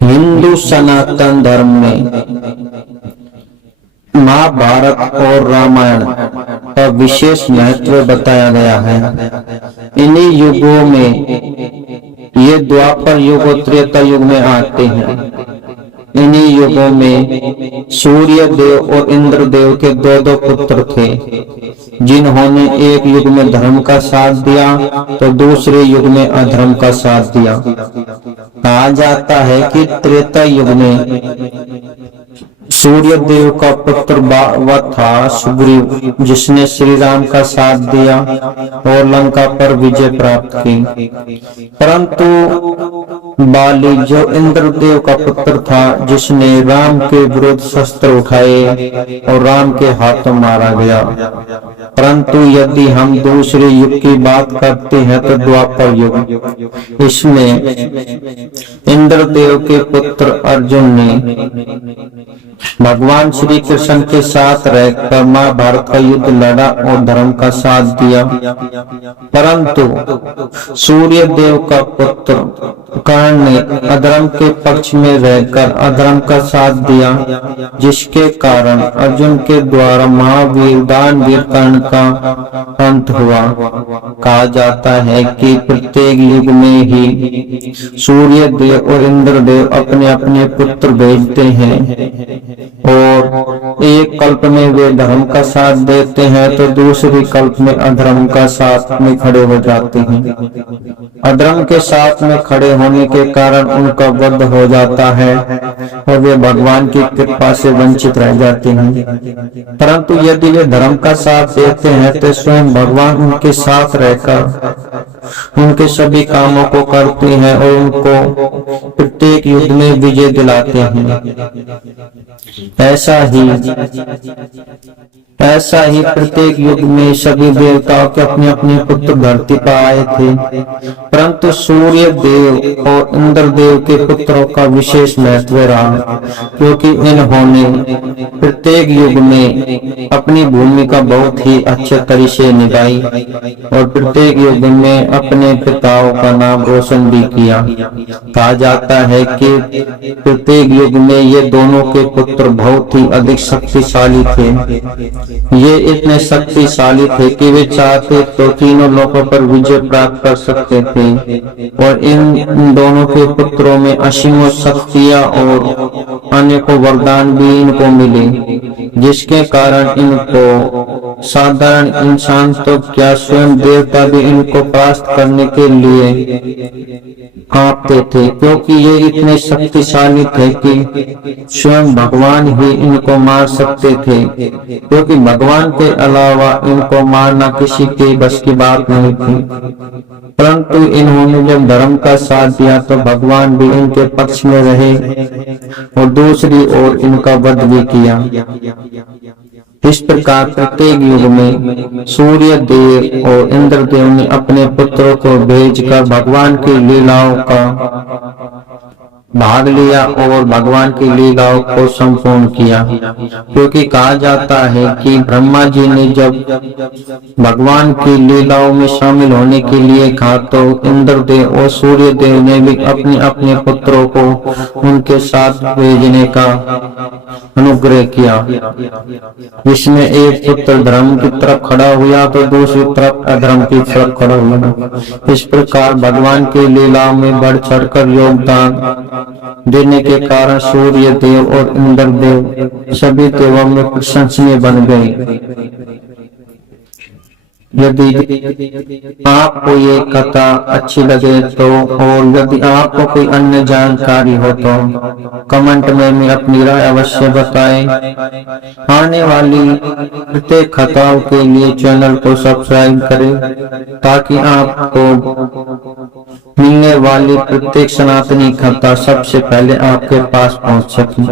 हिंदू सनातन धर्म में महाभारत और रामायण का विशेष महत्व बताया गया है। इन्हीं युगों में ये द्वापर युग और त्रेता युग में आते हैं। इन्हीं युगों में सूर्य देव और इंद्र देव के दो पुत्र थे, जिन्होंने एक युग में धर्म का साथ दिया तो दूसरे युग में अधर्म का साथ दिया। कहा जाता है कि त्रेता युग में सूर्य देव का पुत्र वह था सुग्रीव, जिसने श्री राम का साथ दिया और लंका पर विजय प्राप्त की। परंतु बाली जो इंद्रदेव का पुत्र था, जिसने राम के विरुद्ध शस्त्र उठाए और राम के हाथों मारा गया। परंतु यदि हम दूसरे युग की बात करते हैं तो द्वापर युग, इसमें इंद्रदेव के पुत्र अर्जुन ने भगवान श्री कृष्ण के साथ रहकर महाभारत का युद्ध लड़ा और धर्म का साथ दिया। परंतु सूर्य देव का पुत्र कर्ण ने अधर्म के पक्ष में रहकर अधर्म का साथ दिया, जिसके कारण अर्जुन के द्वारा महावीर दानवीर कर्ण का अंत हुआ। कहा जाता है कि प्रत्येक युग में ही सूर्य देव और इंद्र देव अपने अपने पुत्र भेजते हैं और एक कल्प में वे धर्म का साथ देते हैं तो दूसरी कल्प में अधर्म का साथ में खड़े हो जाते हैं। अधर्म के साथ में खड़े होने के कारण उनका वध हो जाता है और वे भगवान की कृपा से वंचित रह जाते हैं। परंतु यदि वे धर्म का साथ देते हैं तो स्वयं भगवान उनके साथ रहकर उनके सभी कामों को करते हैं और उनको प्रत्येक युद्ध में विजय दिलाते हैं। ऐसा ही प्रत्येक युग में सभी देवताओं के अपने अपने पुत्र धरती पर आए थे, परंतु सूर्य देव और इंद्र देव के पुत्रों का विशेष महत्व रहा, क्योंकि इन्होंने प्रत्येक युग में अपनी भूमिका बहुत ही अच्छे तरीके से निभाई और प्रत्येक युग में अपने पिताओं का नाम रोशन भी किया। कहा जाता है कि प्रत्येक युग में ये दोनों के पुत्र बहुत ही अधिक शक्तिशाली थे। ये इतने शक्तिशाली थे कि वे चाहते तो तीनों लोकों पर विजय प्राप्त कर सकते थे और इन दोनों के पुत्रों में असीम शक्तियां और अनेकों वरदान भी इनको मिले, जिसके कारण इनको साधारण इंसान तो क्या स्वयं देवता भी इनको परास्त करने के लिए कांपते थे, क्योंकि ये इतने शक्तिशाली थे कि स्वयं भगवान ही इनको मार सकते थे, क्योंकि भगवान के अलावा इनको मारना किसी के बस की बात नहीं थी। परंतु इन्होंने जब धर्म का साथ दिया तो भगवान भी इनके पक्ष में रहे और दूसरी ओर इनका वध भी किया। इस प्रकार प्रत्येक युग में सूर्य देव और इंद्र देव ने अपने पुत्रों को भेजकर भगवान की लीलाओं का भाग लिया और भगवान की लीलाओं को संपूर्ण किया। क्योंकि कहा जाता है कि ब्रह्मा जी ने जब भगवान की लीलाओं में शामिल होने के लिए कहा तो इंद्र देव और सूर्य देव ने भी अपने अपने पुत्रों को उनके साथ भेजने का अनुग्रह किया। इसमें एक पुत्र धर्म की तरफ खड़ा हुआ तो दूसरी तरफ अधर्म की तरफ खड़ा हुआ। इस प्रकार भगवान की लीलाओं में बढ़ चढ़कर योगदान देने के कारण सूर्य देव और इंद्र देव सभी देवों में प्रशंसनीय बन गए। यदि आपको ये कथा अच्छी लगे तो और यदि आपको कोई अन्य जानकारी हो तो कमेंट में अपनी राय अवश्य बताएं। आने वाली प्रत्येक कथाओं के लिए चैनल को सब्सक्राइब करें ताकि आपको मिलने वाली प्रत्येक सनातनी कथा सबसे पहले आपके पास पहुंच सके।